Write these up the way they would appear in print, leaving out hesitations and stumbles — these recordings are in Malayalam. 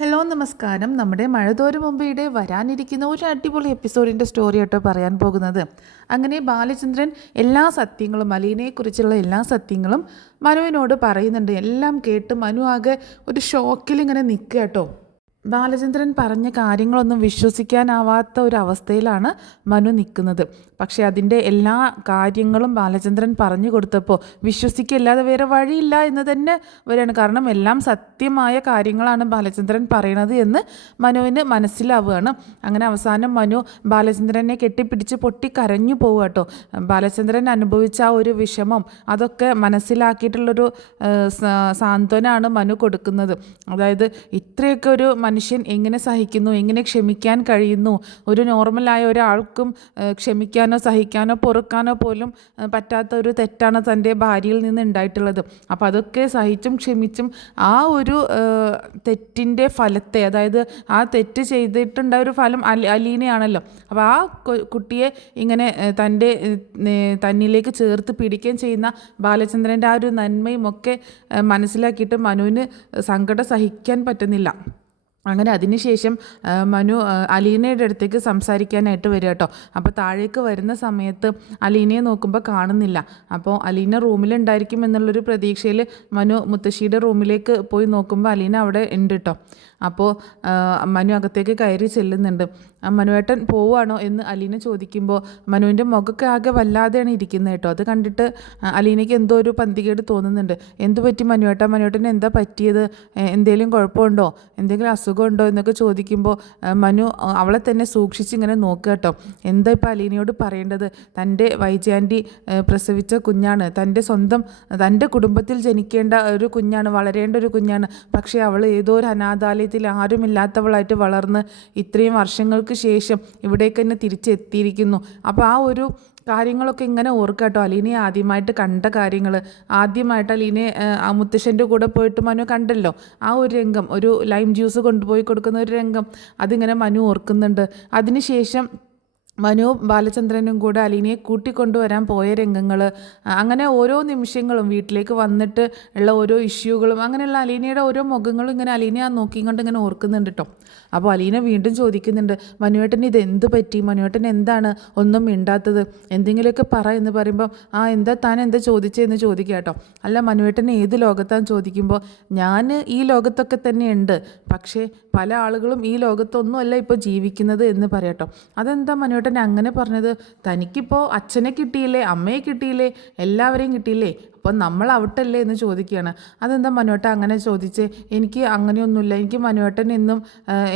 ഹലോ നമസ്കാരം. നമ്മുടെ മഴതോരും മുമ്പയുടെ വരാനിരിക്കുന്ന ഒരു അടിപൊളി എപ്പിസോഡിൻ്റെ സ്റ്റോറി ആയിട്ടോ പറയാൻ പോകുന്നത്. അങ്ങനെ ബാലചന്ദ്രൻ എല്ലാ സത്യങ്ങളും അലീനയെക്കുറിച്ചുള്ള എല്ലാ സത്യങ്ങളും മനുവിനോട് പറയുന്നുണ്ട്. എല്ലാം കേട്ട് മനു ആകെ ഒരു ഷോക്കിൽ ഇങ്ങനെ നിൽക്കുക കേട്ടോ. ബാലചന്ദ്രൻ പറഞ്ഞ കാര്യങ്ങളൊന്നും വിശ്വസിക്കാനാവാത്ത ഒരു അവസ്ഥയിലാണ് മനു നിൽക്കുന്നത്. പക്ഷേ അതിൻ്റെ എല്ലാ കാര്യങ്ങളും ബാലചന്ദ്രൻ പറഞ്ഞു കൊടുത്തപ്പോൾ വിശ്വസിക്കല്ലാതെ വേറെ വഴിയില്ല എന്ന് തന്നെ വരികയാണ്. കാരണം എല്ലാം സത്യമായ കാര്യങ്ങളാണ് ബാലചന്ദ്രൻ പറയണത് എന്ന് മനുവിന് മനസ്സിലാവുകയാണ്. അങ്ങനെ അവസാനം മനു ബാലചന്ദ്രനെ കെട്ടിപ്പിടിച്ച് പൊട്ടിക്കരഞ്ഞു പോവുക കേട്ടോ. ബാലചന്ദ്രൻ അനുഭവിച്ച ആ ഒരു വിഷമം അതൊക്കെ മനസ്സിലാക്കിയിട്ടുള്ളൊരു സാന്ത്വനമാണ് മനു കൊടുക്കുന്നത്. അതായത് ഇത്രയൊക്കെ ഒരു മനുഷ്യൻ എങ്ങനെ സഹിക്കുന്നു, എങ്ങനെ ക്ഷമിക്കാൻ കഴിയുന്നു, ഒരു നോർമലായ ഒരാൾക്കും ക്ഷമിക്കാനോ സഹിക്കാനോ പൊറുക്കാനോ പോലും പറ്റാത്ത ഒരു തെറ്റാണ് തൻ്റെ ഭാര്യയിൽ നിന്ന് ഉണ്ടായിട്ടുള്ളത്. അപ്പോൾ അതൊക്കെ സഹിച്ചും ക്ഷമിച്ചും ആ ഒരു തെറ്റിൻ്റെ ഫലത്തെ, അതായത് ആ തെറ്റ് ചെയ്തിട്ടുണ്ടായ ഒരു ഫലം അലീനയാണല്ലോ. അപ്പോൾ ആ കുട്ടിയെ ഇങ്ങനെ തന്നിലേക്ക് ചേർത്ത് പിടിക്കുകയും ചെയ്യുന്ന ബാലചന്ദ്രൻ്റെ ആ ഒരു നന്മയും ഒക്കെ മനസ്സിലാക്കിയിട്ട് മനുവിന് സങ്കടം സഹിക്കാൻ പറ്റുന്നില്ല. അങ്ങനെ അതിനുശേഷം മനു അലീനയുടെ അടുത്തേക്ക് സംസാരിക്കാനായിട്ട് വരിക കേട്ടോ. അപ്പോൾ താഴേക്ക് വരുന്ന സമയത്ത് അലീനയെ നോക്കുമ്പോൾ കാണുന്നില്ല. അപ്പോൾ അലീന റൂമിലുണ്ടായിരിക്കും എന്നുള്ളൊരു പ്രതീക്ഷയിൽ മനു മുത്തശ്ശിയുടെ റൂമിലേക്ക് പോയി നോക്കുമ്പോൾ അലീന അവിടെ ഉണ്ട് കേട്ടോ. അപ്പോൾ മനു അകത്തേക്ക് കയറി ചെല്ലുന്നുണ്ട്. മനുവേട്ടൻ പോവുകയാണോ എന്ന് അലീന ചോദിക്കുമ്പോൾ മനുവിൻ്റെ മുഖമൊക്കെ ആകെ വല്ലാതെയാണ് ഇരിക്കുന്നത് കേട്ടോ. അത് കണ്ടിട്ട് അലീനയ്ക്ക് എന്തോ ഒരു പന്തികേട് തോന്നുന്നുണ്ട്. എന്തു പറ്റി മനുവേട്ടന് എന്താ പറ്റിയത്, എന്തെങ്കിലും കുഴപ്പമുണ്ടോ, എന്തെങ്കിലും അസുഖമുണ്ടോ എന്നൊക്കെ ചോദിക്കുമ്പോൾ മനു അവളെ തന്നെ സൂക്ഷിച്ചിങ്ങനെ നോക്കുക കേട്ടോ. എന്താ ഇപ്പോൾ അലീനയോട് പറയേണ്ടത്? തൻ്റെ വൈജയാൻ്റി പ്രസവിച്ച കുഞ്ഞാണ്, തൻ്റെ കുടുംബത്തിൽ ജനിക്കേണ്ട ഒരു കുഞ്ഞാണ്, വളരേണ്ട ഒരു കുഞ്ഞാണ്. പക്ഷേ അവൾ ഏതോ ഒരു അനാഥാലയത്തിൽ ആരുമില്ലാത്തവളായിട്ട് വളർന്ന് ഇത്രയും വർഷങ്ങൾക്ക് ശേഷം ഇവിടേക്ക് തന്നെ തിരിച്ചെത്തിയിരിക്കുന്നു. അപ്പോൾ ആ ഒരു കാര്യങ്ങളൊക്കെ ഇങ്ങനെ ഓർക്കുക കേട്ടോ. അലീനയെ ആദ്യമായിട്ട് കണ്ട കാര്യങ്ങൾ, ആദ്യമായിട്ട് അലീനയെ ആ മുത്തശ്ശൻ്റെ കൂടെ പോയിട്ട് മനു കണ്ടല്ലോ, ആ ഒരു രംഗം, ഒരു ലൈം ജ്യൂസ് കൊണ്ടുപോയി കൊടുക്കുന്ന ഒരു രംഗം, അതിങ്ങനെ മനു ഓർക്കുന്നുണ്ട്. അതിനുശേഷം മനു ബാലചന്ദ്രനും കൂടെ അലീനയെ കൂട്ടിക്കൊണ്ടുവരാൻ പോയ രംഗങ്ങൾ, അങ്ങനെ ഓരോ നിമിഷങ്ങളും വീട്ടിലേക്ക് വന്നിട്ട് ഉള്ള ഓരോ ഇഷ്യൂകളും, അങ്ങനെയുള്ള അലീനയുടെ ഓരോ മുഖങ്ങളും ഇങ്ങനെ അലീനയെ നോക്കിക്കൊണ്ട് ഇങ്ങനെ ഓർക്കുന്നുണ്ട് കേട്ടോ. അപ്പോൾ അലീന വീണ്ടും ചോദിക്കുന്നുണ്ട്, മനുവേട്ടന് ഇത് എന്ത് പറ്റി, മനുവേട്ടൻ എന്താണ് ഒന്നും മിണ്ടാത്തത്, എന്തെങ്കിലുമൊക്കെ പറ എന്ന് പറയുമ്പോൾ താൻ എന്താ ചോദിച്ചതെന്ന് ചോദിക്കുക കേട്ടോ. അല്ല മനുവേട്ടൻ ഏത് ലോകത്താന്ന് ചോദിക്കുമ്പോൾ ഞാൻ ഈ ലോകത്തൊക്കെ തന്നെയുണ്ട്, പക്ഷേ പല ആളുകളും ഈ ലോകത്തൊന്നുമല്ല ഇപ്പോൾ ജീവിക്കുന്നത് എന്ന് പറയാട്ടോ. അതെന്താ മനുവേട്ടൻ അങ്ങനെ പറഞ്ഞത്? തനിക്കിപ്പോൾ അച്ഛനെ കിട്ടിയില്ലേ, അമ്മയെ കിട്ടിയില്ലേ, എല്ലാവരെയും കിട്ടിയില്ലേ, അപ്പോൾ നമ്മൾ ഔട്ടല്ലേ എന്ന് ചോദിക്കുകയാണ്. അതെന്താ മനുവേട്ടൻ അങ്ങനെ ചോദിച്ചേ? എനിക്ക് അങ്ങനെയൊന്നുമില്ല, എനിക്ക് മനുവേട്ടൻ എന്നും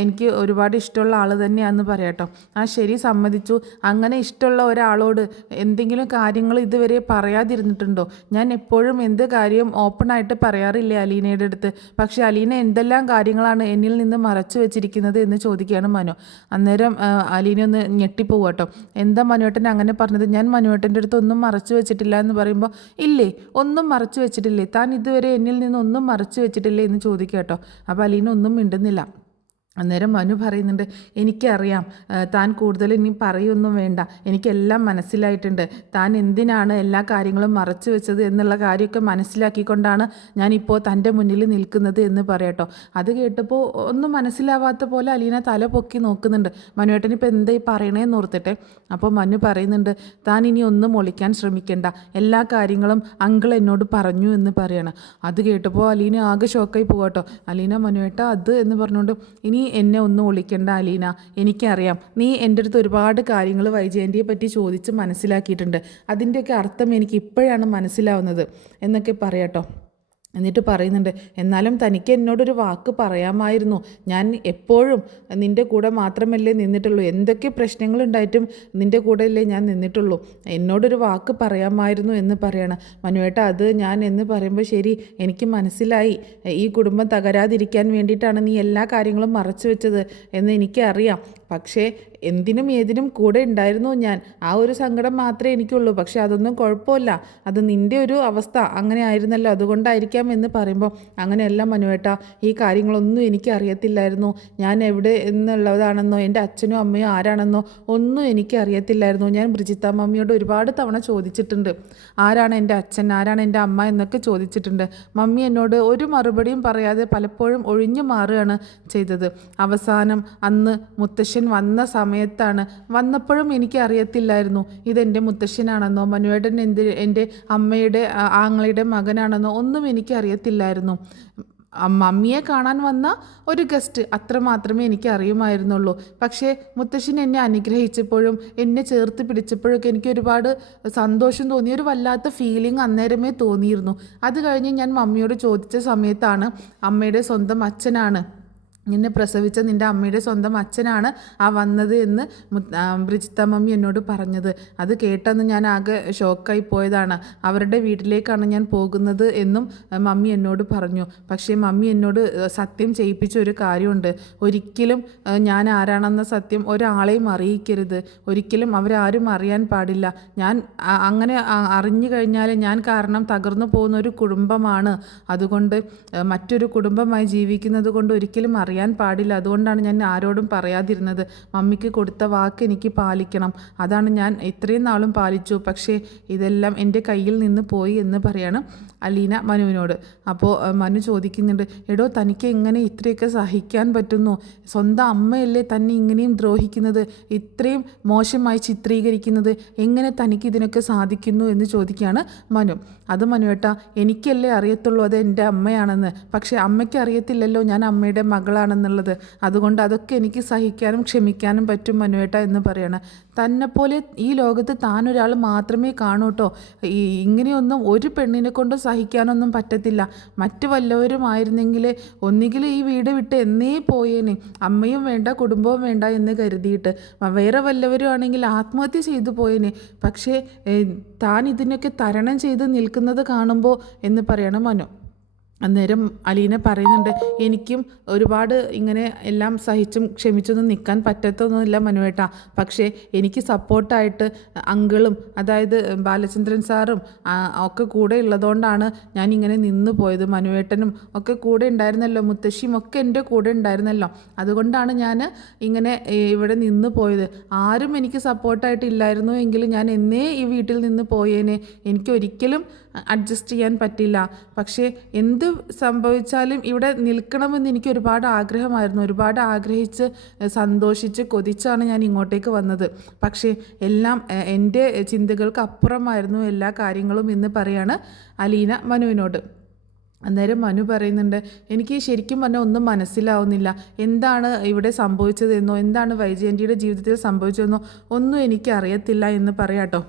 എനിക്ക് ഒരുപാട് ഇഷ്ടമുള്ള ആൾ തന്നെയാണെന്ന് പറയാട്ടോ. ശരി, സമ്മതിച്ചു. അങ്ങനെ ഇഷ്ടമുള്ള ഒരാളോട് എന്തെങ്കിലും കാര്യങ്ങൾ ഇതുവരെ പറയാതിരുന്നിട്ടുണ്ടോ? ഞാൻ എപ്പോഴും എന്ത് കാര്യവും ഓപ്പണായിട്ട് പറയാറില്ലേ അലീനയുടെ അടുത്ത്, പക്ഷേ അലീന എന്തെല്ലാം കാര്യങ്ങളാണ് എന്നിൽ നിന്ന് മറച്ചു വെച്ചിരിക്കുന്നത് എന്ന് ചോദിക്കുകയാണ് മനു. അന്നേരം അലീന ഒന്ന് ഞെട്ടിപ്പോവുക കേട്ടോ. എന്താ മനുവേട്ടൻ അങ്ങനെ പറഞ്ഞത്? ഞാൻ മനുവേട്ടൻ്റെ അടുത്ത് ഒന്നും മറച്ചു വെച്ചിട്ടില്ല എന്ന് പറയുമ്പോൾ, ഇല്ലേ ഒന്നും മറച്ചു വെച്ചിട്ടില്ലേ, താൻ ഇതുവരെ എന്നിൽ നിന്ന് ഒന്നും മറച്ചു വെച്ചിട്ടില്ലേ എന്ന് ചോദിക്കുക കേട്ടോ. അപ്പോൾ അലീന ഒന്നും മിണ്ടുന്നില്ല. അന്നേരം മനു പറയുന്നുണ്ട്, എനിക്കറിയാം താൻ കൂടുതൽ ഇനി പറയൊന്നും വേണ്ട, എനിക്കെല്ലാം മനസ്സിലായിട്ടുണ്ട്. താൻ എന്തിനാണ് എല്ലാ കാര്യങ്ങളും മറച്ചു വെച്ചത് എന്നുള്ള കാര്യമൊക്കെ മനസ്സിലാക്കിക്കൊണ്ടാണ് ഞാനിപ്പോൾ തൻ്റെ മുന്നിൽ നിൽക്കുന്നത് എന്ന് പറയട്ടോ. അത് കേട്ടപ്പോൾ ഒന്നും മനസ്സിലാവാത്ത പോലെ അലീന തല പൊക്കി നോക്കുന്നുണ്ട്. മനുവേട്ടൻ ഇപ്പോൾ എന്താ ഈ പറയണേന്ന് ഓർത്തിട്ടെ. അപ്പോൾ മനു പറയുന്നുണ്ട്, താൻ ഇനി ഒന്നും ഒളിക്കാൻ ശ്രമിക്കേണ്ട, എല്ലാ കാര്യങ്ങളും അങ്കിൾ എന്നോട് പറഞ്ഞു എന്ന് പറയണം. അത് കേട്ടപ്പോൾ അലീന ആകെ ഷോക്കായി പോകട്ടോ. അലീന മനുവേട്ട അത് എന്ന് പറഞ്ഞുകൊണ്ട്, ഇനി എന്നെ ഒന്നും ഒളിക്കണ്ട അലീന, എനിക്കറിയാം നീ എൻ്റെ അടുത്ത് ഒരുപാട് കാര്യങ്ങൾ വൈജയന്തിയെ പറ്റി ചോദിച്ച് മനസ്സിലാക്കിയിട്ടുണ്ട്, അതിൻ്റെയൊക്കെ അർത്ഥം എനിക്ക് ഇപ്പോഴാണ് മനസ്സിലാവുന്നത് എന്നൊക്കെ പറയാട്ടോ. എന്നിട്ട് പറയുന്നുണ്ട്, എന്നാലും തനിക്ക് എന്നോടൊരു വാക്ക് പറയാമായിരുന്നു, ഞാൻ എപ്പോഴും നിൻ്റെ കൂടെ മാത്രമല്ലേ നിന്നിട്ടുള്ളൂ, എന്തൊക്കെ പ്രശ്നങ്ങളുണ്ടായിട്ടും നിൻ്റെ കൂടെയല്ലേ ഞാൻ നിന്നിട്ടുള്ളൂ, എന്നോടൊരു വാക്ക് പറയാമായിരുന്നു എന്ന് പറയണം. മനുവേട്ട അത് ഞാൻ എന്ന് പറയുമ്പോൾ ശരി, എനിക്ക് മനസ്സിലായി, ഈ കുടുംബം തകരാതിരിക്കാൻ വേണ്ടിയിട്ടാണ് നീ എല്ലാ കാര്യങ്ങളും മറച്ചു വെച്ചത് എന്ന് എനിക്കറിയാം, പക്ഷേ എന്തിനും ഏതിനും കൂടെ ഉണ്ടായിരുന്നു ഞാൻ. ആ ഒരു സങ്കടം മാത്രമേ എനിക്കുള്ളൂ. പക്ഷേ അതൊന്നും കുഴപ്പമില്ല, അത് നിൻ്റെ ഒരു അവസ്ഥ അങ്ങനെ ആയിരുന്നല്ലോ, അതുകൊണ്ടായിരിക്കാം എന്ന് പറയുമ്പോൾ, അങ്ങനെയല്ല മനുവേട്ട, ഈ കാര്യങ്ങളൊന്നും എനിക്ക് അറിയത്തില്ലായിരുന്നു. ഞാൻ എവിടെ എന്നുള്ളതാണെന്നോ എൻ്റെ അച്ഛനോ അമ്മയോ ആരാണെന്നോ ഒന്നും എനിക്ക് അറിയത്തില്ലായിരുന്നു. ഞാൻ ബ്രിജിത്ത മമ്മിയോട് ഒരുപാട് തവണ ചോദിച്ചിട്ടുണ്ട്, ആരാണ് എൻ്റെ അച്ഛൻ, ആരാണ് എൻ്റെ അമ്മ എന്നൊക്കെ ചോദിച്ചിട്ടുണ്ട്. മമ്മി എന്നോട് ഒരു മറുപടിയും പറയാതെ പലപ്പോഴും ഒഴിഞ്ഞു മാറുകയാണ് ചെയ്തത്. അവസാനം അന്ന് മുത്തശ്ശൻ വന്ന സമയത്താണ്, വന്നപ്പോഴും എനിക്ക് അറിയത്തില്ലായിരുന്നു ഇതെൻ്റെ മുത്തശ്ശനാണെന്നോ മനുവേട്ടൻ എൻ്റെ അമ്മയുടെ ആങ്ങളുടെ മകനാണെന്നോ ഒന്നും എനിക്ക് അറിയത്തില്ലായിരുന്നു. മമ്മിയെ കാണാൻ വന്ന ഒരു ഗസ്റ്റ്, അത്ര മാത്രമേ എനിക്ക് അറിയുമായിരുന്നുള്ളൂ. പക്ഷേ മുത്തശ്ശൻ എന്നെ അനുഗ്രഹിച്ചപ്പോഴും എന്നെ ചേർത്ത് പിടിച്ചപ്പോഴൊക്കെ എനിക്ക് ഒരുപാട് സന്തോഷം തോന്നി, ഒരു വല്ലാത്ത ഫീലിംഗ് അന്നേരമേ തോന്നിയിരുന്നു. അത് കഴിഞ്ഞ് ഞാൻ മമ്മിയോട് ചോദിച്ച സമയത്താണ് അമ്മയുടെ സ്വന്തം അച്ഛനാണ്, നിന്നെ പ്രസവിച്ച നിൻ്റെ അമ്മയുടെ സ്വന്തം അച്ഛനാണ് ആ വന്നത് എന്ന് ബ്രിജിത്ത മമ്മി എന്നോട് പറഞ്ഞത്. അത് കേട്ടെന്ന് ഞാൻ ആകെ ഷോക്കായി പോയതാണ്. അവരുടെ വീട്ടിലേക്കാണ് ഞാൻ പോകുന്നത് എന്നും മമ്മി എന്നോട് പറഞ്ഞു. പക്ഷേ മമ്മി എന്നോട് സത്യം ചെയ്യിപ്പിച്ച ഒരു കാര്യമുണ്ട്, ഒരിക്കലും ഞാൻ ആരാണെന്ന സത്യം ഒരാളെയും അറിയിക്കരുത്, ഒരിക്കലും അവരാരും അറിയാൻ പാടില്ല. ഞാൻ അങ്ങനെ അറിഞ്ഞു കഴിഞ്ഞാൽ ഞാൻ കാരണം തകർന്നു പോകുന്ന ഒരു കുടുംബമാണ്, അതുകൊണ്ട് മറ്റൊരു കുടുംബമായി ജീവിക്കുന്നത് കൊണ്ട് ഒരിക്കലും അറിയാൻ പാടില്ല. അതുകൊണ്ടാണ് ഞാൻ ആരോടും പറയാതിരുന്നത്. മമ്മിക്ക് കൊടുത്ത വാക്ക് എനിക്ക് പാലിക്കണം, അതാണ് ഞാൻ ഇത്രയും നാളും പാലിച്ചു. പക്ഷേ ഇതെല്ലാം എൻ്റെ കയ്യിൽ നിന്ന് പോയി എന്ന് പറയാണ് അലീന മനുവിനോട്. അപ്പോൾ മനു ചോദിക്കുന്നുണ്ട്, എടോ തനിക്ക് എങ്ങനെ ഇത്രയൊക്കെ സഹിക്കാൻ പറ്റുന്നു? സ്വന്തം അമ്മയല്ലേ തന്നെ ഇങ്ങനെയും ദ്രോഹിക്കുന്നത്, ഇത്രയും മോശമായി ചിത്രീകരിക്കുന്നത്, എങ്ങനെ തനിക്ക് ഇതിനൊക്കെ സാധിക്കുന്നു എന്ന് ചോദിക്കുകയാണ് മനു. അത് മനുവേട്ട, എനിക്കല്ലേ അറിയത്തുള്ളൂ അത് എൻ്റെ അമ്മയാണെന്ന്, പക്ഷേ അമ്മയ്ക്ക് അറിയത്തില്ലല്ലോ ഞാൻ അമ്മയുടെ മകളാണെന്നുള്ളത്. അതുകൊണ്ട് അതൊക്കെ എനിക്ക് സഹിക്കാനും ക്ഷമിക്കാനും പറ്റും മനുവേട്ട എന്ന് പറയണം. തന്നെപ്പോലെ ഈ ലോകത്ത് താനൊരാൾ മാത്രമേ കാണൂ കേട്ടോ. ഇങ്ങനെയൊന്നും ഒരു പെണ്ണിനെ കൊണ്ട് സഹിക്കാനൊന്നും പറ്റത്തില്ല. മറ്റു വല്ലവരുമായിരുന്നെങ്കിൽ ഒന്നുകിൽ ഈ വീട് വിട്ട് എന്നേ പോയേനെ, അമ്മയും വേണ്ട കുടുംബവും വേണ്ട എന്ന് കരുതിയിട്ട്. വേറെ വല്ലവരും ആണെങ്കിൽ ആത്മഹത്യ ചെയ്തു പോയേനെ. പക്ഷേ താൻ ഇതിനൊക്കെ തരണം ചെയ്ത് നിൽക്കുന്നത് കാണുമ്പോൾ എന്ന് പറയണം മനു. അന്നേരം അലീന പറയുന്നുണ്ട്, എനിക്കും ഒരുപാട് ഇങ്ങനെ എല്ലാം സഹിച്ചും ക്ഷമിച്ചൊന്നും നിൽക്കാൻ പറ്റത്തൊന്നുമില്ല മനുവേട്ട, പക്ഷേ എനിക്ക് സപ്പോർട്ടായിട്ട് അങ്കിളും, അതായത് ബാലചന്ദ്രൻ സാറും ഒക്കെ കൂടെ ഉള്ളതുകൊണ്ടാണ് ഞാൻ ഇങ്ങനെ നിന്ന് പോയത്. മനുവേട്ടനും ഒക്കെ കൂടെ ഉണ്ടായിരുന്നല്ലോ, മുത്തശ്ശിയും ഒക്കെ എൻ്റെ കൂടെ ഉണ്ടായിരുന്നല്ലോ, അതുകൊണ്ടാണ് ഞാൻ ഇങ്ങനെ ഇവിടെ നിന്ന് പോയത്. ആരും എനിക്ക് സപ്പോർട്ടായിട്ട് ഇല്ലായിരുന്നു എങ്കിൽ ഞാൻ എന്നേ ഈ വീട്ടിൽ നിന്ന് പോയേനെ. എനിക്കൊരിക്കലും അഡ്ജസ്റ്റ് ചെയ്യാൻ പറ്റില്ല. പക്ഷേ എന്ത് സംഭവിച്ചാലും ഇവിടെ നിൽക്കണമെന്ന് എനിക്ക് ഒരുപാട് ആഗ്രഹമായിരുന്നു. ഒരുപാട് ആഗ്രഹിച്ച് സന്തോഷിച്ച് കൊതിച്ചാണ് ഞാൻ ഇങ്ങോട്ടേക്ക് വന്നത്. പക്ഷേ എല്ലാം എൻ്റെ ചിന്തകൾക്ക് അപ്പുറമായിരുന്നു എല്ലാ കാര്യങ്ങളും എന്ന് പറയാണ് അലീന മനുവിനോട്. അന്നേരം മനു പറയുന്നുണ്ട്, എനിക്ക് ശരിക്കും പറഞ്ഞാൽ ഒന്നും മനസ്സിലാവുന്നില്ല, എന്താണ് ഇവിടെ സംഭവിച്ചതെന്നോ എന്താണ് വൈജയന്തിയുടെ ജീവിതത്തിൽ സംഭവിച്ചതെന്നോ ഒന്നും എനിക്ക് അറിയത്തില്ല എന്ന് പറയാട്ടോ.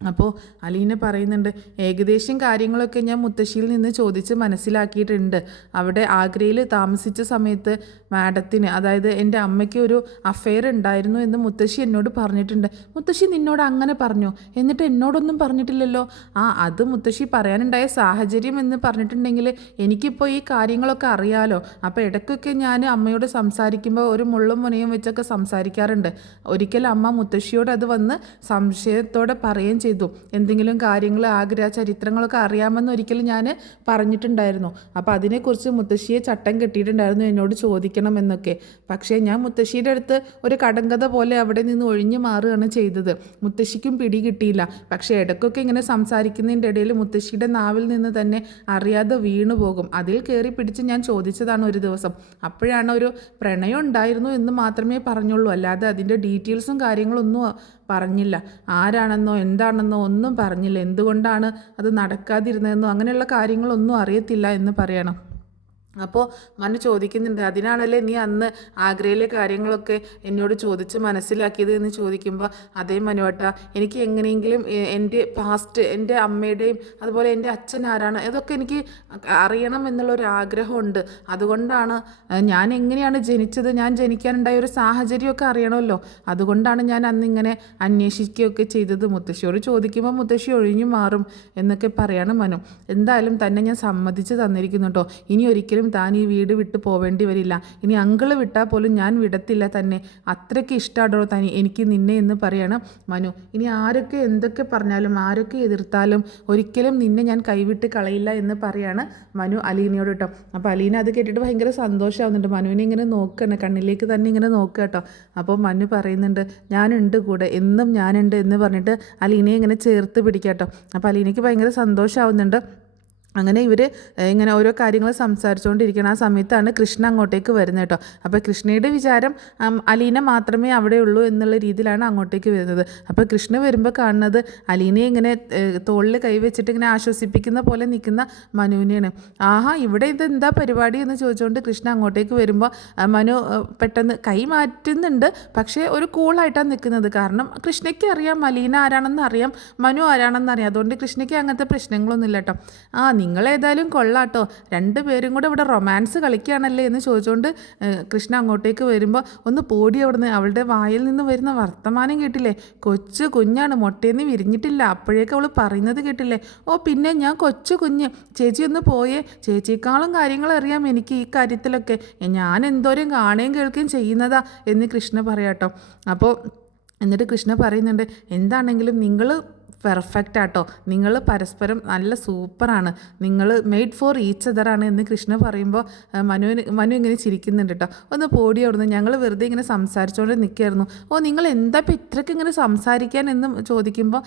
അപ്പോൾ അലീന പറയുന്നുണ്ട്, ഏകദേശം കാര്യങ്ങളൊക്കെ ഞാൻ മുത്തശ്ശിയിൽ നിന്ന് ചോദിച്ച് മനസ്സിലാക്കിയിട്ടുണ്ട്. അവിടെ ആഗ്രയിൽ താമസിച്ച സമയത്ത് മാഡത്തിന്, അതായത് എൻ്റെ അമ്മയ്ക്ക് ഒരു അഫെയർ ഉണ്ടായിരുന്നു എന്ന് മുത്തശ്ശി എന്നോട് പറഞ്ഞിട്ടുണ്ട്. മുത്തശ്ശി നിന്നോട് അങ്ങനെ പറഞ്ഞോ? എന്നിട്ട് എന്നോടൊന്നും പറഞ്ഞിട്ടില്ലല്ലോ. അത് മുത്തശ്ശി പറയാനുണ്ടായ സാഹചര്യം എന്ന് പറഞ്ഞിട്ടുണ്ടെങ്കിൽ എനിക്കിപ്പോൾ ഈ കാര്യങ്ങളൊക്കെ അറിയാലോ. അപ്പോൾ ഇടയ്ക്കൊക്കെ ഞാൻ അമ്മയോട് സംസാരിക്കുമ്പോൾ ഒരു മുള്ളും മുനയും വെച്ചൊക്കെ സംസാരിക്കാറുണ്ട്. ഒരിക്കൽ അമ്മ മുത്തശ്ശിയോട് അത് വന്ന് സംശയത്തോടെ പറയുകയും ചെയ്തു. എന്തെങ്കിലും കാര്യങ്ങൾ ആഗ്രഹ ചരിത്രങ്ങളൊക്കെ അറിയാമെന്ന് ഒരിക്കലും ഞാൻ പറഞ്ഞിട്ടുണ്ടായിരുന്നു. അപ്പോൾ അതിനെക്കുറിച്ച് മുത്തശ്ശിയെ ചട്ടം കെട്ടിയിട്ടുണ്ടായിരുന്നു എന്നോട് ചോദിക്കണമെന്നൊക്കെ. പക്ഷേ ഞാൻ മുത്തശ്ശിയുടെ അടുത്ത് ഒരു കടങ്കഥ പോലെ അവിടെ നിന്ന് ഒഴിഞ്ഞു മാറുകയാണ് ചെയ്തത്. മുത്തശ്ശിക്കും പിടി കിട്ടിയില്ല. പക്ഷേ ഇടയ്ക്കൊക്കെ ഇങ്ങനെ സംസാരിക്കുന്നതിൻ്റെ ഇടയിൽ മുത്തശ്ശിയുടെ നാവിൽ നിന്ന് തന്നെ അറിയാതെ വീണു പോകും. അതിൽ കയറി പിടിച്ച് ഞാൻ ചോദിച്ചതാണ് ഒരു ദിവസം. അപ്പോഴാണ് ഒരു പ്രണയം ഉണ്ടായിരുന്നു എന്ന് മാത്രമേ പറഞ്ഞുള്ളൂ, അല്ലാതെ അതിൻ്റെ ഡീറ്റെയിൽസും കാര്യങ്ങളൊന്നും പറഞ്ഞില്ല. ആരാണെന്നോ എന്താണെന്നോ ഒന്നും പറഞ്ഞില്ല. എന്തുകൊണ്ടാണ് അത് നടക്കാതിരുന്നതെന്നോ അങ്ങനെയുള്ള കാര്യങ്ങളൊന്നും അറിയത്തില്ല എന്ന് പറയണം. അപ്പോൾ മനു ചോദിക്കുന്നുണ്ട്, അതിനാണല്ലേ നീ അന്ന് ആഗ്രയിലെ കാര്യങ്ങളൊക്കെ എന്നോട് ചോദിച്ച് മനസ്സിലാക്കിയത് എന്ന് ചോദിക്കുമ്പോൾ, അതേ മനുവേട്ട, എനിക്ക് എങ്ങനെയെങ്കിലും എൻ്റെ പാസ്റ്റ്, എൻ്റെ അമ്മയുടെയും അതുപോലെ എൻ്റെ അച്ഛൻ ആരാണ് അതൊക്കെ എനിക്ക് അറിയണം എന്നുള്ളൊരാഗ്രഹമുണ്ട്. അതുകൊണ്ടാണ് ഞാൻ എങ്ങനെയാണ് ജനിച്ചത്, ഞാൻ ജനിക്കാനുണ്ടായ ഒരു സാഹചര്യമൊക്കെ അറിയണമല്ലോ, അതുകൊണ്ടാണ് ഞാൻ അന്നിങ്ങനെ അന്വേഷിക്കുകയൊക്കെ ചെയ്തത്. മുത്തശ്ശിയോട് ചോദിക്കുമ്പോൾ മുത്തശ്ശി ഒഴിഞ്ഞു മാറും എന്നൊക്കെ പറയണം മനു. എന്തായാലും തന്നെ ഞാൻ സമ്മതിച്ച് തന്നിരിക്കുന്നു കേട്ടോ. ഇനി ഒരിക്കലും ഒരിക്കലും താൻ ഈ വീട് വിട്ട് പോവേണ്ടി വരില്ല. ഇനി അങ്കിള് വിട്ടാൽ പോലും ഞാൻ വിടത്തില്ല തന്നെ. അത്രയ്ക്ക് ഇഷ്ടമാടോ തനി എനിക്ക് നിന്നെ എന്ന് പറയാണ് മനു. ഇനി ആരൊക്കെ എന്തൊക്കെ പറഞ്ഞാലും ആരൊക്കെ എതിർത്താലും ഒരിക്കലും നിന്നെ ഞാൻ കൈവിട്ട് കളയില്ല എന്ന് പറയാണ് മനു അലീനയോട് കേട്ടോ. അപ്പോൾ അലീന അത് കേട്ടിട്ട് ഭയങ്കര സന്തോഷമാവുന്നുണ്ട്. മനുവിനെ ഇങ്ങനെ നോക്കുകയാണ്, കണ്ണിലേക്ക് തന്നെ ഇങ്ങനെ നോക്കുക കേട്ടോ. അപ്പോൾ മനു പറയുന്നുണ്ട് ഞാനുണ്ട് കൂടെ, എന്നും ഞാനുണ്ട് എന്ന് പറഞ്ഞിട്ട് അലീനയെ ഇങ്ങനെ ചേർത്ത് പിടിക്കുക കേട്ടോ. അപ്പോൾ അലീനയ്ക്ക് ഭയങ്കര സന്തോഷമാവുന്നുണ്ട്. അങ്ങനെ ഇവർ ഇങ്ങനെ ഓരോ കാര്യങ്ങൾ സംസാരിച്ചുകൊണ്ടിരിക്കണം. ആ സമയത്താണ് കൃഷ്ണ അങ്ങോട്ടേക്ക് വരുന്നത് കേട്ടോ. അപ്പോൾ കൃഷ്ണയുടെ വിചാരം അലീന മാത്രമേ അവിടെ ഉള്ളൂ എന്നുള്ള രീതിയിലാണ് അങ്ങോട്ടേക്ക് വരുന്നത്. അപ്പോൾ കൃഷ്ണ വരുമ്പോൾ കാണുന്നത് അലീനയെ ഇങ്ങനെ തോളിൽ കൈവച്ചിട്ട് ഇങ്ങനെ ആശ്വസിപ്പിക്കുന്ന പോലെ നിൽക്കുന്ന മനുവിനെയാണ്. ആഹാ, ഇവിടെ ഇതെന്താ പരിപാടി എന്ന് ചോദിച്ചുകൊണ്ട് കൃഷ്ണ അങ്ങോട്ടേക്ക് വരുമ്പോൾ മനു പെട്ടെന്ന് കൈ മാറ്റുന്നുണ്ട്. പക്ഷേ ഒരു കൂളായിട്ടാണ് നിൽക്കുന്നത്. കാരണം കൃഷ്ണയ്ക്ക് അറിയാം അലീന ആരാണെന്ന് അറിയാം, മനു ആരാണെന്ന് അറിയാം. അതുകൊണ്ട് കൃഷ്ണയ്ക്ക് അങ്ങനത്തെ പ്രശ്നങ്ങളൊന്നുമില്ല കേട്ടോ. നിങ്ങളേതായാലും കൊള്ളാട്ടോ, രണ്ടുപേരും കൂടെ ഇവിടെ റൊമാൻസ് കളിക്കുകയാണല്ലേ എന്ന് ചോദിച്ചുകൊണ്ട് കൃഷ്ണ അങ്ങോട്ടേക്ക് വരുമ്പോൾ ഒന്ന് പോടി അവിടുന്ന്. അവളുടെ വായിൽ നിന്ന് വരുന്ന വർത്തമാനം കേട്ടില്ലേ? കൊച്ചു കുഞ്ഞാണ്, മുട്ടേന്ന് വിരിഞ്ഞിട്ടില്ല, അപ്പോഴേക്ക് അവൾ പറയുന്നത് കേട്ടില്ലേ? പിന്നെ ഞാൻ കൊച്ചു കുഞ്ഞ്, ചേച്ചി ഒന്ന് പോയേ, ചേച്ചിയേക്കാളും കാര്യങ്ങൾ അറിയാം എനിക്ക് ഈ കാര്യത്തിലൊക്കെ, ഞാൻ എന്തോരം കാണുകയും കേൾക്കുകയും ചെയ്യുന്നതാ എന്ന് കൃഷ്ണ പറയാട്ടോ. അപ്പോൾ എന്നിട്ട് കൃഷ്ണ പറയുന്നുണ്ട് എന്താണെങ്കിലും നിങ്ങൾ പെർഫെക്റ്റ് ആട്ടോ, നിങ്ങൾ പരസ്പരം നല്ല സൂപ്പറാണ്, നിങ്ങൾ മെയ്ഡ് ഫോർ ഈച്ച് അതറാണ് എന്ന് കൃഷ്ണ പറയുമ്പോൾ മനു ഇങ്ങനെ ചിരിക്കുന്നുണ്ട് കേട്ടോ. ഒന്ന് പോടി അവിടുന്ന്, ഞങ്ങൾ വെറുതെ ഇങ്ങനെ സംസാരിച്ചുകൊണ്ട് നിൽക്കുകയായിരുന്നു. നിങ്ങൾ എന്താ ഇപ്പം ഇത്രയ്ക്ക് ഇങ്ങനെ സംസാരിക്കാൻ എന്ന് ചോദിക്കുമ്പോൾ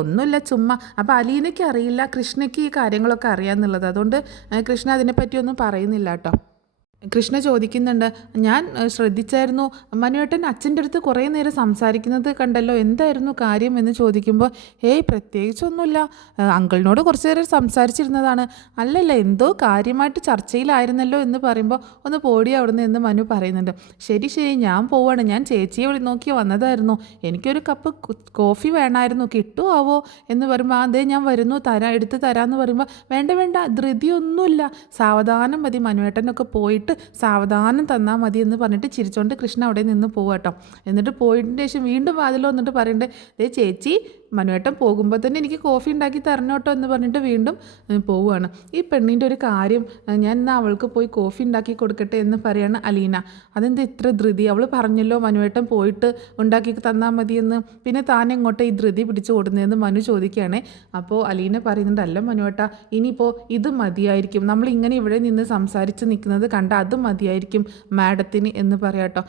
ഒന്നുമില്ല ചുമ്മാ. അപ്പോൾ അലീനയ്ക്ക് അറിയില്ല കൃഷ്ണയ്ക്ക് ഈ കാര്യങ്ങളൊക്കെ അറിയാമെന്നുള്ളത്, അതുകൊണ്ട് കൃഷ്ണ അതിനെപ്പറ്റിയൊന്നും പറയുന്നില്ല കേട്ടോ. കൃഷ്ണ ചോദിക്കുന്നുണ്ട് ഞാൻ ശ്രദ്ധിച്ചായിരുന്നു മനുവേട്ടൻ അച്ഛൻ്റെ അടുത്ത് കുറേ നേരം സംസാരിക്കുന്നത് കണ്ടല്ലോ, എന്തായിരുന്നു കാര്യം എന്ന് ചോദിക്കുമ്പോൾ പ്രത്യേകിച്ചൊന്നുമില്ല, അങ്കിളിനോട് കുറച്ച് നേരം സംസാരിച്ചിരുന്നതാണ്. അല്ലല്ല, എന്തോ കാര്യമായിട്ട് ചർച്ചയിലായിരുന്നല്ലോ എന്ന് പറയുമ്പോൾ ഒന്ന് പോടി അവിടുന്ന് എന്ന് മനു പറയുന്നുണ്ട്. ശരി ഞാൻ പോവാണ്, ഞാൻ ചേച്ചിയെ നോക്കി വന്നതായിരുന്നു, എനിക്കൊരു കപ്പ് കോഫി വേണമായിരുന്നു, കിട്ടുമാവോ എന്ന് പറയുമ്പോൾ അതേ ഞാൻ വരുന്നു, എടുത്ത് തരാമെന്ന് പറയുമ്പോൾ വേണ്ട ധൃതിയൊന്നുമില്ല, സാവധാനം മതി, മനുവേട്ടനൊക്കെ പോയിട്ട് സാവധാനം തന്നാൽ മതി എന്ന് പറഞ്ഞിട്ട് ചിരിച്ചോണ്ട് കൃഷ്ണ അവിടെ നിന്ന് പോവാട്ടോ. എന്നിട്ട് പോയതിന് ശേഷം വീണ്ടും വാതിൽ വന്നിട്ട് പറയണ്ടേ ചേച്ചി മനുവേട്ടൻ പോകുമ്പോൾ തന്നെ എനിക്ക് കോഫി ഉണ്ടാക്കി തരണോട്ടോ എന്ന് പറഞ്ഞിട്ട് വീണ്ടും പോവുകയാണ്. ഈ പെണ്ണിൻ്റെ ഒരു കാര്യം, ഞാൻ എന്നാൽ അവൾക്ക് പോയി കോഫി ഉണ്ടാക്കി കൊടുക്കട്ടെ എന്ന് പറയാണ് അലീന. അതെന്താ ഇത്ര ധൃതി? അവൾ പറഞ്ഞല്ലോ മനുവേട്ടൻ പോയിട്ട് ഉണ്ടാക്കി തന്നാൽ മതിയെന്ന്, പിന്നെ താൻ എങ്ങോട്ടെ ഈ ധൃതി പിടിച്ച് ഓടുന്നതെന്ന് മനു ചോദിക്കുകയാണേ. അപ്പോൾ അലീന പറയുന്നുണ്ട് അല്ല മനുവേട്ട, ഇനിയിപ്പോൾ ഇത് മതിയായിരിക്കും, നമ്മളിങ്ങനെ ഇവിടെ നിന്ന് സംസാരിച്ച് നിൽക്കുന്നത് കണ്ട അത് മതിയായിരിക്കും മാഡത്തിന് എന്ന് പറയാട്ടോ.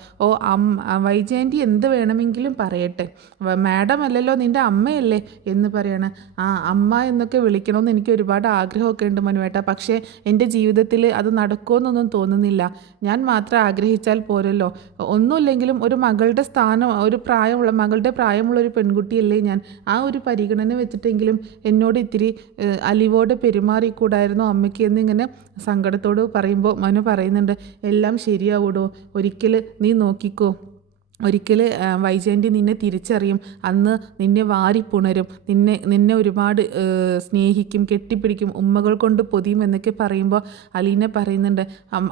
വൈജയന്തി എന്ത് വേണമെങ്കിലും പറയട്ടെ, മാഡം അല്ലല്ലോ നിൻ്റെ അമ്മയല്ലേ എന്ന് പറയാണ്. അമ്മ എന്നൊക്കെ വിളിക്കണമെന്ന് എനിക്ക് ഒരുപാട് ആഗ്രഹമൊക്കെ ഉണ്ട് മനുവേട്ട, പക്ഷേ എൻ്റെ ജീവിതത്തിൽ അത് നടക്കുമെന്നൊന്നും തോന്നുന്നില്ല. ഞാൻ മാത്രം ആഗ്രഹിച്ചാൽ പോരല്ലോ, ഒന്നുമില്ലെങ്കിലും ഒരു മകളുടെ സ്ഥാനം, ഒരു മകളുടെ പ്രായമുള്ള ഒരു പെൺകുട്ടിയല്ലേ ഞാൻ, ആ ഒരു പരിഗണന വെച്ചിട്ടെങ്കിലും എന്നോട് ഇത്തിരി അലിവോടെ പെരുമാറിക്കൂടായിരുന്നോ അമ്മയ്ക്ക് എന്നിങ്ങനെ സങ്കടത്തോട് പറയുമ്പോൾ മനു പറയുന്നുണ്ട് എല്ലാം ശരിയാവൂടോ, ഒരിക്കൽ നീ നോക്കിക്കോ, ഒരിക്കൽ വൈജയന്തി നിന്നെ തിരിച്ചറിയും, അന്ന് നിന്നെ വാരിപ്പുണരും, നിന്നെ ഒരുപാട് സ്നേഹിക്കും, കെട്ടിപ്പിടിക്കും, ഉമ്മകൾ കൊണ്ട് പൊതിയും എന്നൊക്കെ പറയുമ്പോൾ അലീന പറയുന്നുണ്ട്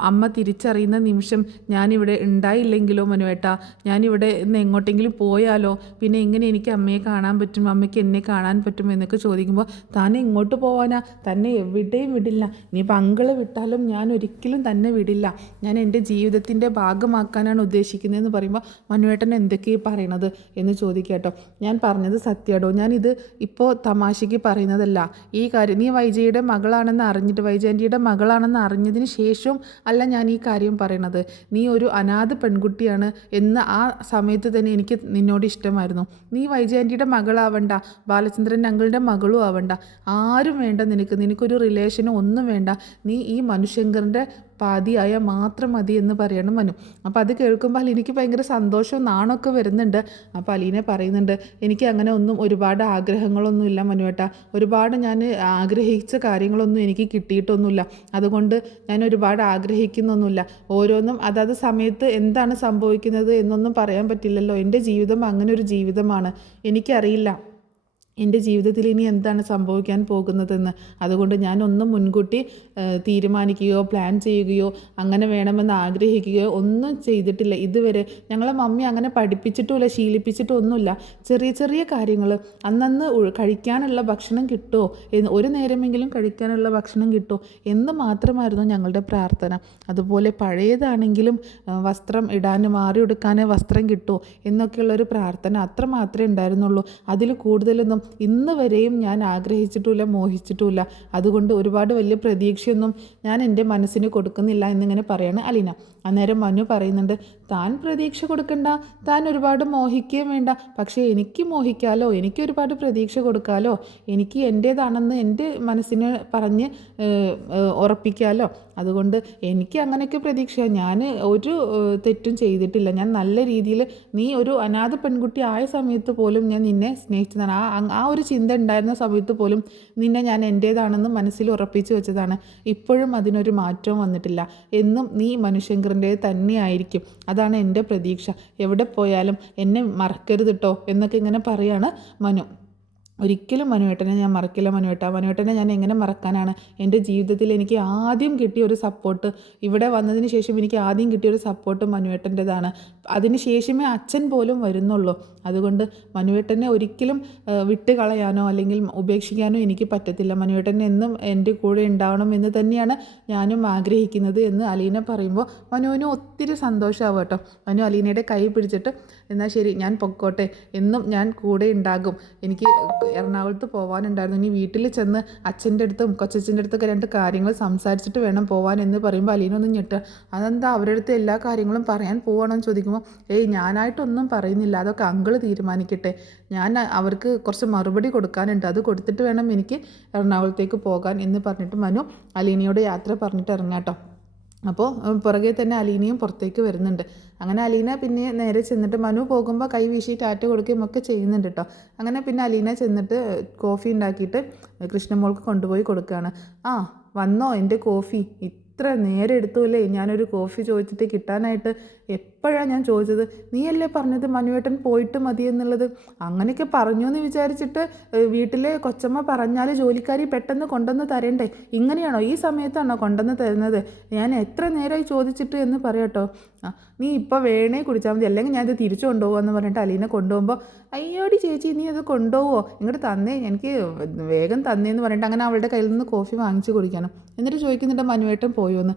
അമ്മ തിരിച്ചറിയുന്ന നിമിഷം ഞാനിവിടെ ഉണ്ടായില്ലെങ്കിലോ മനുവേട്ടാ, ഞാനിവിടെ നിന്ന് എങ്ങോട്ടെങ്കിലും പോയാലോ, പിന്നെ എങ്ങനെ എനിക്ക് അമ്മയെ കാണാൻ പറ്റും, അമ്മയ്ക്ക് എന്നെ കാണാൻ പറ്റും എന്നൊക്കെ ചോദിക്കുമ്പോൾ താൻ എങ്ങോട്ട് പോകാനാ, തന്നെ എവിടെയും വിടില്ല, നീ അങ്കിള് വിട്ടാലും ഞാൻ ഒരിക്കലും തന്നെ വിടില്ല, ഞാൻ എൻ്റെ ജീവിതത്തിൻ്റെ ഭാഗമാക്കാനാണ് ഉദ്ദേശിക്കുന്നതെന്ന് പറയുമ്പോൾ മനുവേട്ടൻ എന്തൊക്കെയാണ് പറയണത് എന്ന് ചോദിക്കാട്ടോ. ഞാൻ പറഞ്ഞത് സത്യമാടോ, ഞാനിത് ഇപ്പോൾ തമാശയ്ക്ക് പറയുന്നതല്ല, ഈ കാര്യം നീ വൈജയന്തിയുടെ മകളാണെന്ന് അറിഞ്ഞതിന് ശേഷവും അല്ല ഞാൻ ഈ കാര്യം പറയണത്. നീ ഒരു അനാഥ പെൺകുട്ടിയാണ് എന്ന് ആ സമയത്ത് തന്നെ എനിക്ക് നിന്നോട് ഇഷ്ടമായിരുന്നു. നീ വൈജയന്തിയുടെ മകളാവണ്ട, ബാലചന്ദ്രൻ അങ്കിളിൻ്റെ മകളും ആവണ്ട, ആരും വേണ്ട നിനക്കൊരു റിലേഷനും ഒന്നും വേണ്ട, നീ ഈ മനുശങ്കറിൻ്റെ പാതിയായ മാത്രം മതി എന്ന് പറയണം മനു. അപ്പോൾ അത് കേൾക്കുമ്പോൾ എനിക്ക് ഭയങ്കര സന്തോഷവും നാണമൊക്കെ വരുന്നുണ്ട്. അപ്പോൾ അലീന പറയുന്നുണ്ട് എനിക്ക് അങ്ങനെ ഒന്നും ഒരുപാട് ആഗ്രഹങ്ങളൊന്നുമില്ല മനുവേട്ടാ, ഒരുപാട് ഞാൻ ആഗ്രഹിച്ച കാര്യങ്ങളൊന്നും എനിക്ക് കിട്ടിയിട്ടൊന്നുമില്ല, അതുകൊണ്ട് ഞാൻ ഒരുപാട് ആഗ്രഹിക്കുന്നൊന്നുമില്ല, ഓരോന്നും അതാത് സമയത്ത് എന്താണ് സംഭവിക്കുന്നത് എന്നൊന്നും പറയാൻ പറ്റില്ലല്ലോ, എൻ്റെ ജീവിതം അങ്ങനെ ഒരു ജീവിതമാണ്, എനിക്കറിയില്ല എൻ്റെ ജീവിതത്തിൽ ഇനി എന്താണ് സംഭവിക്കാൻ പോകുന്നതെന്ന്. അതുകൊണ്ട് ഞാനൊന്നും മുൻകൂട്ടി തീരുമാനിക്കുകയോ പ്ലാൻ ചെയ്യുകയോ അങ്ങനെ വേണമെന്ന് ആഗ്രഹിക്കുകയോ ഒന്നും ചെയ്തിട്ടില്ല ഇതുവരെ. ഞങ്ങളെ മമ്മി അങ്ങനെ പഠിപ്പിച്ചിട്ടുമില്ല, ശീലിപ്പിച്ചിട്ടൊന്നുമില്ല. ചെറിയ ചെറിയ കാര്യങ്ങൾ അന്നന്ന് കഴിക്കാനുള്ള ഭക്ഷണം കിട്ടുമോ, ഒരു നേരമെങ്കിലും കഴിക്കാനുള്ള ഭക്ഷണം കിട്ടുമോ എന്ന് മാത്രമായിരുന്നു ഞങ്ങളുടെ പ്രാർത്ഥന. അതുപോലെ പഴയതാണെങ്കിലും വസ്ത്രം ഇടാൻ മാറിയെടുക്കാൻ വസ്ത്രം കിട്ടുമോ എന്നൊക്കെയുള്ളൊരു പ്രാർത്ഥന അത്ര മാത്രമേ ഉണ്ടായിരുന്നുള്ളൂ. അതിൽ കൂടുതലൊന്നും ഇന്ന് വരെയും ഞാൻ ആഗ്രഹിച്ചിട്ടുമില്ല, മോഹിച്ചിട്ടുമില്ല. അതുകൊണ്ട് ഒരുപാട് വലിയ പ്രതീക്ഷയൊന്നും ഞാൻ എൻ്റെ മനസ്സിന് കൊടുക്കുന്നില്ല എന്നിങ്ങനെ പറയാണ് അലീന. അന്നേരം മനു പറയുന്നുണ്ട്, താൻ പ്രതീക്ഷ കൊടുക്കണ്ട, താൻ ഒരുപാട് മോഹിക്കുകയും വേണ്ട, പക്ഷേ എനിക്ക് മോഹിക്കാലോ, എനിക്ക് ഒരുപാട് പ്രതീക്ഷ കൊടുക്കാലോ, എനിക്ക് എൻ്റേതാണെന്ന് എൻ്റെ മനസ്സിന് പറഞ്ഞ് ഉറപ്പിക്കാലോ. അതുകൊണ്ട് എനിക്ക് അങ്ങനെയൊക്കെ പ്രതീക്ഷ. ഞാൻ ഒരു തെറ്റും ചെയ്തിട്ടില്ല. ഞാൻ നല്ല രീതിയിൽ, നീ ഒരു അനാഥ പെൺകുട്ടി ആയ സമയത്ത് പോലും ഞാൻ നിന്നെ സ്നേഹിച്ചതാണ്. ആ ഒരു ചിന്ത ഉണ്ടായിരുന്ന സമയത്ത് പോലും നിന്നെ ഞാൻ എൻ്റേതാണെന്ന് മനസ്സിൽ ഉറപ്പിച്ച് വെച്ചതാണ്. ഇപ്പോഴും അതിനൊരു മാറ്റവും വന്നിട്ടില്ല. എന്നും നീ മനുശങ്കറിൻ്റെ തന്നെയായിരിക്കും. അതാണ് എൻ്റെ പ്രതീക്ഷ. എവിടെ പോയാലും എന്നെ മറക്കരുത് കേട്ടോ എന്നൊക്കെ ഇങ്ങനെ പറയാണ് മനു. ഒരിക്കലും മനുവേട്ടനെ ഞാൻ മറക്കില്ല. മനുവേട്ടനെ ഞാൻ എങ്ങനെ മറക്കാനാണ്? എൻ്റെ ജീവിതത്തിൽ എനിക്ക് ആദ്യം കിട്ടിയ ഒരു സപ്പോർട്ട്, ഇവിടെ വന്നതിന് ശേഷം എനിക്ക് ആദ്യം കിട്ടിയൊരു സപ്പോർട്ട് മനുവേട്ടൻ്റെതാണ്. അതിന് ശേഷമേ അച്ഛൻ പോലും വരുന്നുള്ളൂ. അതുകൊണ്ട് മനുവേട്ടനെ ഒരിക്കലും വിട്ട് കളയാനോ അല്ലെങ്കിൽ ഉപേക്ഷിക്കാനോ എനിക്ക് പറ്റത്തില്ല. മനുവേട്ടൻ എന്നും എൻ്റെ കൂടെ ഉണ്ടാവണം എന്ന് തന്നെയാണ് ഞാനും ആഗ്രഹിക്കുന്നത് എന്ന് അലീന പറയുമ്പോൾ മനുവിന് ഒത്തിരി സന്തോഷമാവും കേട്ടോ. മനു അലീനയുടെ കൈ പിടിച്ചിട്ട്, എന്നാൽ ശരി ഞാൻ പൊക്കോട്ടെ, എന്നും ഞാൻ കൂടെ ഉണ്ടാകും, എനിക്ക് എറണാകുളത്ത് പോകാനുണ്ടായിരുന്നു, ഇനി വീട്ടിൽ ചെന്ന് അച്ഛൻ്റെ അടുത്തും കൊച്ചച്ഛൻ്റെ അടുത്തൊക്കെ 2 കാര്യങ്ങൾ സംസാരിച്ചിട്ട് വേണം പോകാൻ എന്ന് പറയുമ്പോൾ അലീന ഒന്ന് ഞെട്ടുക. അതെന്താ അവരുടെ അടുത്ത് എല്ലാ കാര്യങ്ങളും പറയാൻ പോവാണെന്ന് ചോദിക്കുമ്പോൾ, ഞാനായിട്ടൊന്നും പറയുന്നില്ല, അതൊക്കെ അങ്കിള് തീരുമാനിക്കട്ടെ, ഞാൻ അവർക്ക് കുറച്ച് മറുപടി കൊടുക്കാനുണ്ട്, അത് കൊടുത്തിട്ട് വേണം എനിക്ക് എറണാകുളത്തേക്ക് പോകാൻ എന്ന് പറഞ്ഞിട്ട് മനു അലീനയോട് യാത്ര പറഞ്ഞിട്ട് ഇറങ്ങാട്ടോ. അപ്പോൾ പുറകെ തന്നെ അലീനയും പുറത്തേക്ക് വരുന്നുണ്ട്. അങ്ങനെ അലീന പിന്നെ നേരെ ചെന്നിട്ട് മനു പോകുമ്പോൾ കൈ വീശി ടാറ്റ കൊടുക്കുകയും ഒക്കെ ചെയ്യുന്നുണ്ട് കേട്ടോ. അങ്ങനെ പിന്നെ അലീന ചെന്നിട്ട് കോഫി ഉണ്ടാക്കിയിട്ട് കൃഷ്ണമോൾക്ക് കൊണ്ടുപോയി കൊടുക്കുകയാണ്. വന്നോ എൻ്റെ കോഫി? ഇത്ര നേരം എടുത്തുല്ലേ ഞാനൊരു കോഫി ചോദിച്ചിട്ട് കിട്ടാനായിട്ട്? എപ്പോഴാണ് ഞാൻ ചോദിച്ചത്? നീയല്ലേ പറഞ്ഞത് മനുവേട്ടൻ പോയിട്ട് മതി എന്നുള്ളത്? അങ്ങനെയൊക്കെ പറഞ്ഞു എന്ന് വിചാരിച്ചിട്ട് വീട്ടിലെ കൊച്ചമ്മ പറഞ്ഞാൽ ജോലിക്കാരി പെട്ടെന്ന് കൊണ്ടുവന്ന് തരണ്ടേ? ഇങ്ങനെയാണോ ഈ സമയത്താണോ കൊണ്ടുവന്ന് തരുന്നത്? ഞാൻ എത്ര നേരമായി ചോദിച്ചിട്ട് എന്ന് പറയാട്ടോ. നീ ഇപ്പോൾ വേണേ കുടിച്ചാൽ മതി, അല്ലെങ്കിൽ ഞാനിത് തിരിച്ചു കൊണ്ടുപോകുമെന്ന് പറഞ്ഞിട്ട് അലീന കൊണ്ടുപോകുമ്പോൾ, അയ്യോടി ചേച്ചി നീ അത് കൊണ്ടുപോകുമോ, ഇങ്ങോട്ട് തന്നേ, എനിക്ക് വേഗം തന്നേന്ന് പറഞ്ഞിട്ട് അങ്ങനെ അവളുടെ കയ്യിൽ നിന്ന് കോഫി വാങ്ങിച്ച് കുടിക്കണം. എന്നിട്ട് ചോദിക്കുന്നുണ്ട് മനുവേട്ടൻ പോയോ എന്ന്.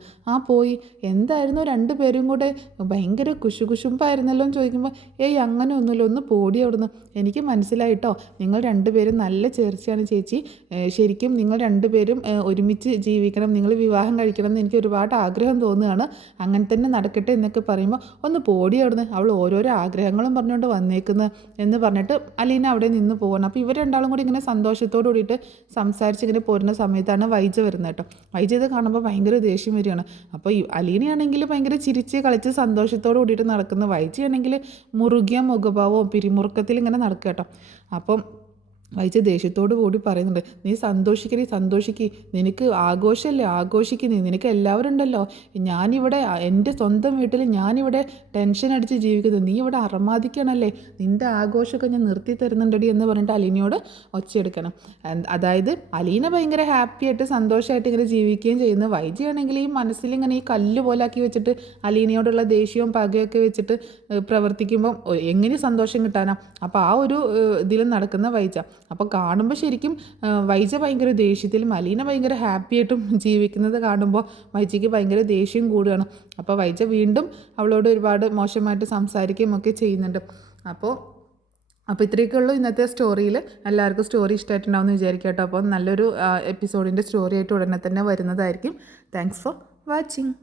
പോയി. എന്തായിരുന്നു 2 പേരും കൂടെ ഭയങ്കര കുശുകുശുമ്പായിരുന്നല്ലോ എന്ന് ചോദിക്കുമ്പോൾ, അങ്ങനെ ഒന്നുമില്ല, ഒന്ന് പോടി അവിടുന്ന്. എനിക്ക് മനസ്സിലായിട്ടോ, നിങ്ങൾ 2 പേരും നല്ല ചേർച്ചയാണ് ചേച്ചി, ശരിക്കും നിങ്ങൾ 2 പേരും ഒരുമിച്ച് ജീവിക്കണം, നിങ്ങൾ വിവാഹം കഴിക്കണം എന്ന് എനിക്ക് ഒരുപാട് ആഗ്രഹം തോന്നുകയാണ്, അങ്ങനെ തന്നെ നടക്കട്ടെ എന്നൊക്കെ പറയുമ്പോൾ, ഒന്ന് പോടി അവിടുന്ന്, അവൾ ഓരോരോ ആഗ്രഹങ്ങളും പറഞ്ഞുകൊണ്ട് വന്നേക്കുന്നത് എന്ന് പറഞ്ഞിട്ട് അലീന അവിടെ നിന്ന് പോകണം. അപ്പോൾ ഇവർ രണ്ടാളും കൂടി ഇങ്ങനെ സന്തോഷത്തോടു കൂടിയിട്ട് സംസാരിച്ച് ഇങ്ങനെ പോരുന്ന സമയത്താണ് വൈജ വരുന്നത് കേട്ടോ. വൈജ ഇത് കാണുമ്പോൾ ഭയങ്കര ദേഷ്യം വരികയാണ്. അപ്പോൾ അലീനയാണെങ്കിൽ ഭയങ്കര ചിരിച്ച് കളിച്ച് സന്തോഷത്തോടു കൂടിയിട്ട് നടക്കുന്ന, വൈജയാണെങ്കിൽ മുറുകിയ മുഖഭാവവും പിരിമുറുക്കത്തിൽ ഇങ്ങനെ നടക്കുക കേട്ടോ. അപ്പം വൈജ ദേഷ്യത്തോടു കൂടി പറയുന്നുണ്ട്, നീ സന്തോഷിക്ക്, നിനക്ക് ആഘോഷമല്ലേ, ആഘോഷിക്ക്, നിനക്ക് എല്ലാവരും ഉണ്ടല്ലോ, ഞാനിവിടെ എൻ്റെ സ്വന്തം വീട്ടിൽ ഞാനിവിടെ ടെൻഷൻ അടിച്ച് ജീവിക്കുന്നത്, നീ ഇവിടെ അറമാദിക്കണല്ലേ, നിൻ്റെ ആഘോഷമൊക്കെ ഞാൻ നിർത്തി തരുന്നുണ്ടടി എന്ന് പറഞ്ഞിട്ട് അലീനയോട് ഒച്ചയെടുക്കണം. അതായത് അലീന ഭയങ്കര ഹാപ്പിയായിട്ട് സന്തോഷമായിട്ട് ഇങ്ങനെ ജീവിക്കുകയും ചെയ്യുന്നു. വൈജയാണെങ്കിൽ ഈ മനസ്സിലിങ്ങനെ ഈ കല്ല് പോലാക്കി വെച്ചിട്ട് അലീനയോടുള്ള ദേഷ്യവും പകയൊക്കെ വെച്ചിട്ട് പ്രവർത്തിക്കുമ്പം എങ്ങനെ സന്തോഷം കിട്ടാനാ? അപ്പോൾ ആ ഒരു ഇതിൽ നടക്കുന്ന വൈജ. അപ്പോൾ കാണുമ്പോൾ ശരിക്കും വൈജ ഭയങ്കര ദേഷ്യത്തിലും അലീന ഭയങ്കര ഹാപ്പിയായിട്ടും ജീവിക്കുന്നത് കാണുമ്പോൾ വൈജയ്ക്ക് ഭയങ്കര ദേഷ്യം കൂടുകയാണ്. അപ്പോൾ വൈജ വീണ്ടും അവളോട് ഒരുപാട് മോശമായിട്ട് സംസാരിക്കുകയും ഒക്കെ ചെയ്യുന്നുണ്ട്. അപ്പോൾ ഇത്രയൊക്കെ ഉള്ളൂ ഇന്നത്തെ സ്റ്റോറിയിൽ. എല്ലാവർക്കും സ്റ്റോറി ഇഷ്ടമായിട്ടുണ്ടാവുമെന്ന് വിചാരിക്കാം കേട്ടോ. അപ്പോൾ നല്ലൊരു എപ്പിസോഡിൻ്റെ സ്റ്റോറി ആയിട്ട് ഉടനെ തന്നെ വരുന്നതായിരിക്കും. Thanks for watching.